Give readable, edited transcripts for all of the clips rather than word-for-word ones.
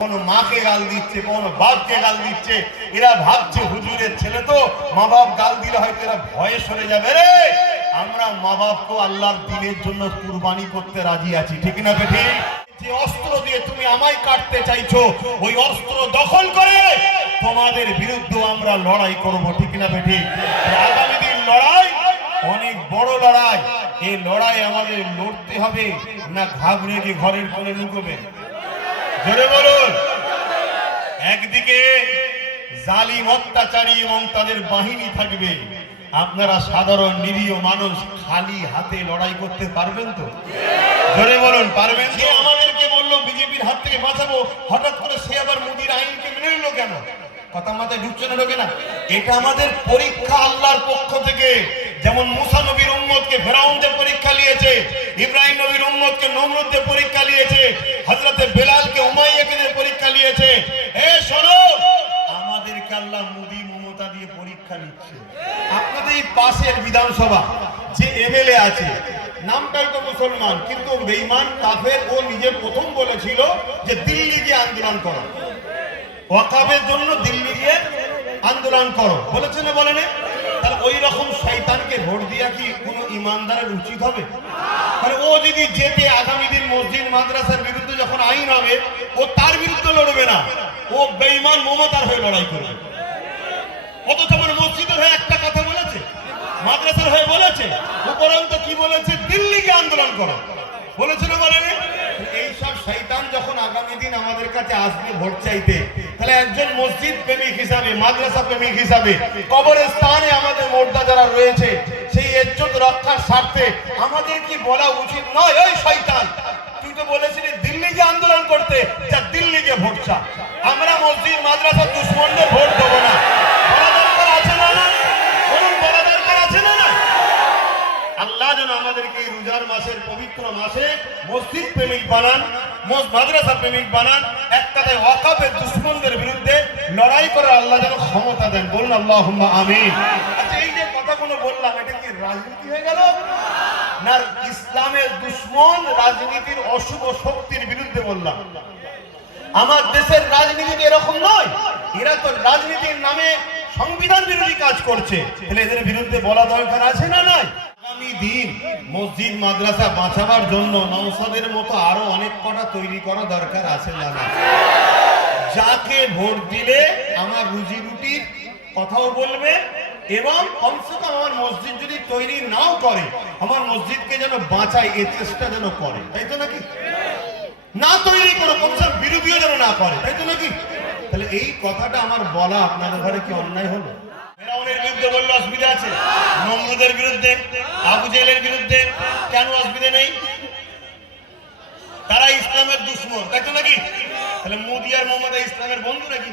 কোনো মাকে গাল দিচ্ছে, কোনো বাপকে গাল দিচ্ছে। এরা ভাবছে হুজুরের ছেলে তো, মা বাপ গাল দিলে হয়তো এরা ভয়ে সরে যাবে। রে আমরা মা বাপকে আল্লাহর দ্বীনের জন্য কুরবানি করতে রাজি আছি, ঠিক না বেঠি? যে অস্ত্র দিয়ে তুমি আমায় কাটতে চাইছো, ওই অস্ত্র দখল করে তোমাদের বিরুদ্ধে আমরা লড়াই করব, ঠিক না বেঠি? আগামী দিন লড়াই অনেক বড় লড়াই। এই লড়াই আমাদের লড়তে হবে, না ঘাবড়ে গিয়ে ঘরের কোণে লুকোবে? জোরে বলুন। একদিকে জালিম অত্যাচারী এবং তাদের বাহিনী থাকবে, আপনারা সাধারণ নিরীহ মানুষ খালি হাতে লড়াই করতে পারবেন তো? জোরে বলুন, পারবেন? সে আমাদেরকে বললো বিজেপির হাত থেকে বাঁচাবো, হঠাৎ করে সে আবার মোদির আইনকে মেনে নিল কেন? কথা মাথায় ঢুকছে না, ঢোকে না? এটা আমাদের পরীক্ষা আল্লাহর পক্ষ থেকে। যেমন মুসা নবীর উম্মতকে ফেরাউনকে পরীক্ষা নিয়েছে, ইব্রাহিম নবীর উম্মতকে নমরুদকে পরীক্ষা নিয়েছে, হযরতে বেলালকে উমাইয়াকে পরীক্ষা নিয়েছে। এ শোনো, আমাদেরকে আল্লাহ মোদি মমতা দিয়ে পরীক্ষা নিচ্ছে। আপনাদের এই পাশের বিধানসভা যে এমএলএ আছে, নামটাই তো মুসলমান, কিন্তু বেঈমান কাফের। ও নিজে প্রথম বলেছিল যে দিল্লি গিয়ে আন্দোলন করো, ওয়াকাফের জন্য দিল্লি গিয়ে আন্দোলন করো, বলেছে না বলেন? তাহলে ওই রকম শয়তানকে ভোট দিয়া কি কোনো ইমানদারের উচিত হবে? মানে ও যদি যেতে আগামী দিন মসজিদ মাদ্রাসার বিরুদ্ধে যখন আইন হবে, ও তার বিরুদ্ধে লড়বে না, ও বেঈমান মমতার হয়ে লড়াই করবে। অথচ আমার মসজিদের হয়ে একটা কথা বলেছে, মাদ্রাসার হয়ে বলেছে, উপরন্ত কি বলেছে? দিল্লিকে আন্দোলন করো, বলেছে না বলেন? এইসব শয়তান যখন আগামী দিন আমাদের কাছে আসবে ভোট চাইতে, তাহলে একজন মসজিদ প্রেমিক হিসাবে, মাদ্রাসা প্রেমিক হিসাবে, কবরস্থানে আমাদের মোর্দা যারা রয়েছে, সেই ইজ্জত রক্ষার স্বার্থে আমাদের কি বলা উচিত নয়? ওই শয়তান, তুই তো বলেছিলি দিল্লিকে আন্দোলন করতে, যা দিল্লিকে ভোট চা। আমরা মসজিদ মাদ্রাসা দুশ্মনদের ভোট দেবো না। বলা দরকার আছে না? বলুন, বলা দরকার আছে না? আল্লাহ যেন আমাদেরকে এই রোজার মাসের পবিত্র মাসে মসজিদ প্রেমিক বানান, মাদ্রাসা প্রেমিক বানান, এক কথায় ওয়াকাফের দুশমনদের বিরুদ্ধে লড়াই করার আল্লাহ যেন ক্ষমতা দেন। বলুন আল্লাহুম্মা আমিন। আচ্ছা, এই যে কথাগুলো বললাম, এটা কি রাজনীতি হয়ে গেল? না, ইসলামের দুশমন রাজনীতির অশুভ শক্তির বিরুদ্ধে বললাম। আমার দেশের রাজনীতি এরকম নয়, এরা তো রাজনীতির নামে সংবিধান বিরোধী কাজ করছে, তাহলে এদের বিরুদ্ধে বলা দরকার আছে না? নাই। আগামী দিন মসজিদ মাদ্রাসা বাঁচাবার জন্য নওশাদের মতো আরো অনেক কটা তৈরি করা দরকার আছে না? যাকে ভোট দিলে আমার রুজি রুটির কথাও বলবে, এবং কমসে কম আমার মসজিদ যদি তৈরি নাও করে, আমার মসজিদকে যেন বাঁচায়, এই চেষ্টা যেন করে, তাই তো নাকি? না তৈরি করো, কমসে কম বিরোধীও যেন না করে, তাই তো নাকি? তাহলে এই কথাটা আমার বলা আপনাদের ঘরে কি অন্যায় হলো? ফেরাউনের বিরুদ্ধে বললে অসুবিধা আছে, নমরুদের বিরুদ্ধে, আবু জেহেলের বিরুদ্ধে কেন অসুবিধা নেই? তারা ইসলামের দুশমন, তাই তো নাকি? তাহলে মোদি আর মোহাম্মদ ইসলামের বন্ধু নাকি?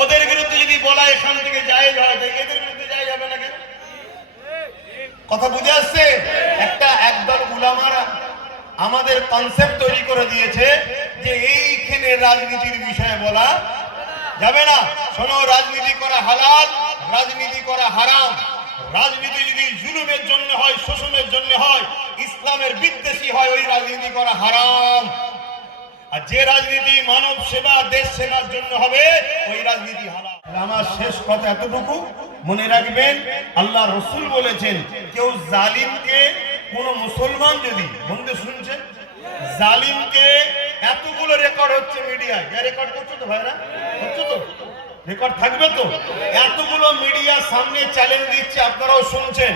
ওদের বিরুদ্ধে যদি বলা এখান থেকে জায়েজ হয়, তাই এদের বিরুদ্ধে জায়েজ হবে না কেন? কথা বুঝে আসছে? একদল উলামারা আমাদের কনসেপ্ট তৈরি করে দিয়েছে যে এইখানে রাজনীতির বিষয়ে বলা যাবে না। শোনো, রাজনীতি করা হালাল, রাজনীতি করা হারাম। রাজনীতি যদি জুলুমের জন্য হয়, শোষণের জন্য হয়, ইসলামের বিদ্বেষী হয়, ওই রাজনীতি করা হারাম। আর যে রাজনীতি মানব সেবা, দেশ সেবার জন্য হবে, ওই রাজনীতি হালাল। আমার শেষ কথা এতটুকু মনে রাখবেন, আল্লাহ রসুল বলেছেন, কেউ জালিমকে, কোন মুসলমান যদি, বন্ধু শুনছেন, জালিমকে, এতগুলো রেকর্ড হচ্ছে মিডিয়ায়, রেকর্ড করছো তো ভাইরা? হচ্ছে তো? রেকর্ড থাকবে তো? এতগুলো মিডিয়ার সামনে চ্যালেঞ্জ দিচ্ছে, আপনারাও শুনছেন।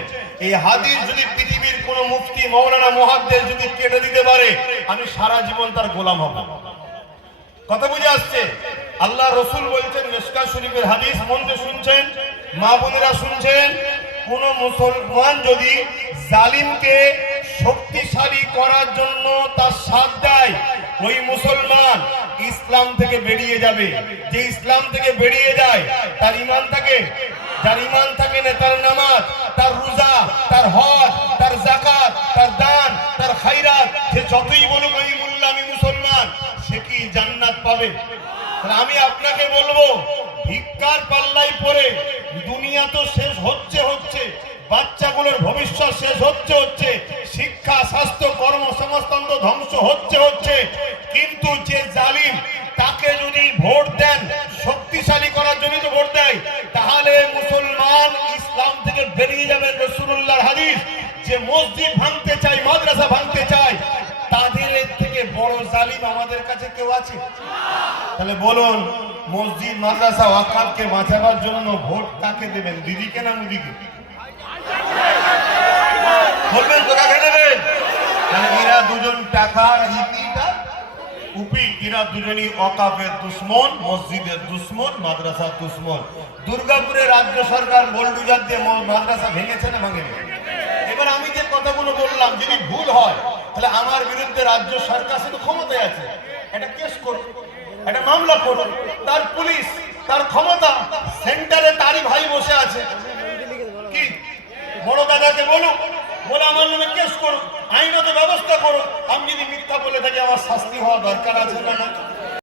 এই হাদিস যদি পৃথিবীর কোন মুফতি, মৌলানা, মুহাদ্দিস যদি কেটে দিতে পারে, আমি সারা জীবন তার গোলাম হব। কথা বুঝে আসছে? আল্লাহ রসুল বলছেন, মিশকাত শরীফের হাদিস, মন দিয়ে শুনছেন, মা বোনেরা শুনছেন, কোন মুসলমান যদি জালিমকে শক্তিশালী করার জন্য তার সাথ দেয়, ওই মুসলমান ইসলাম থেকে বেরিয়ে যাবে। যে ইসলাম থেকে বেরিয়ে যায়, তার ঈমান থাকে? যার ঈমান থাকে না, তার নামাজ, তার রোজা, তার হজ, তার যাকাত, তার দান, তার খায়রাত, সে যতই বলুক আমি মোল্লা, আমি মুসলমান, সে কি জান্নাত পাবে? আমি আপনাকে বলবো, ভিক্ষার পাল্লাই পড়ে দুনিয়া তো শেষ হচ্ছে, বাচ্চাগুলোর ভবিষ্যৎ শেষ হচ্ছে, শিক্ষা, স্বাস্থ্য, কর্মসংস্থান তো ধ্বংস হচ্ছে, কিন্তু যে জালিম, তাকে আছে? তাহলে বলুন, মসজিদ মাদ্রাসা ওয়াকফকে বাঁচাবার জন্য ভোট কাকে দেবেন, দিদিকে না মুদিকে? বলবেন তো কাকে দেবেন? তাহলে এরা দুজন টাকার ইপিটা উপি, এরা দুজনই ওয়াকফের দুশ্মন, মসজিদের দুশ্মন, মাদ্রাসার দুশ্মন। দুর্গাপুরে রাজ্য সরকার বোলডুজার দিয়ে মাদ্রাসা ভেঙেছে না ভাঙেনি? এবার আমি যে কথাগুলো বললাম যদি ভুল হয় তাহলে আমার বিরুদ্ধে রাজ্য সরকার শুধু ক্ষমতায় আছে, একটা কেস করুন, একটা মামলা করুন, তার পুলিশ, তার ক্ষমতা, সেন্টারে তারই ভাই বসে আছে, কি বড় দাদাকে বলুন, বলে আমার নামে কেস করুন, আইনত ব্যবস্থা করুন। আমি যদি মিথ্যা বলে থাকি আমার শাস্তি হওয়া দরকার আছে না?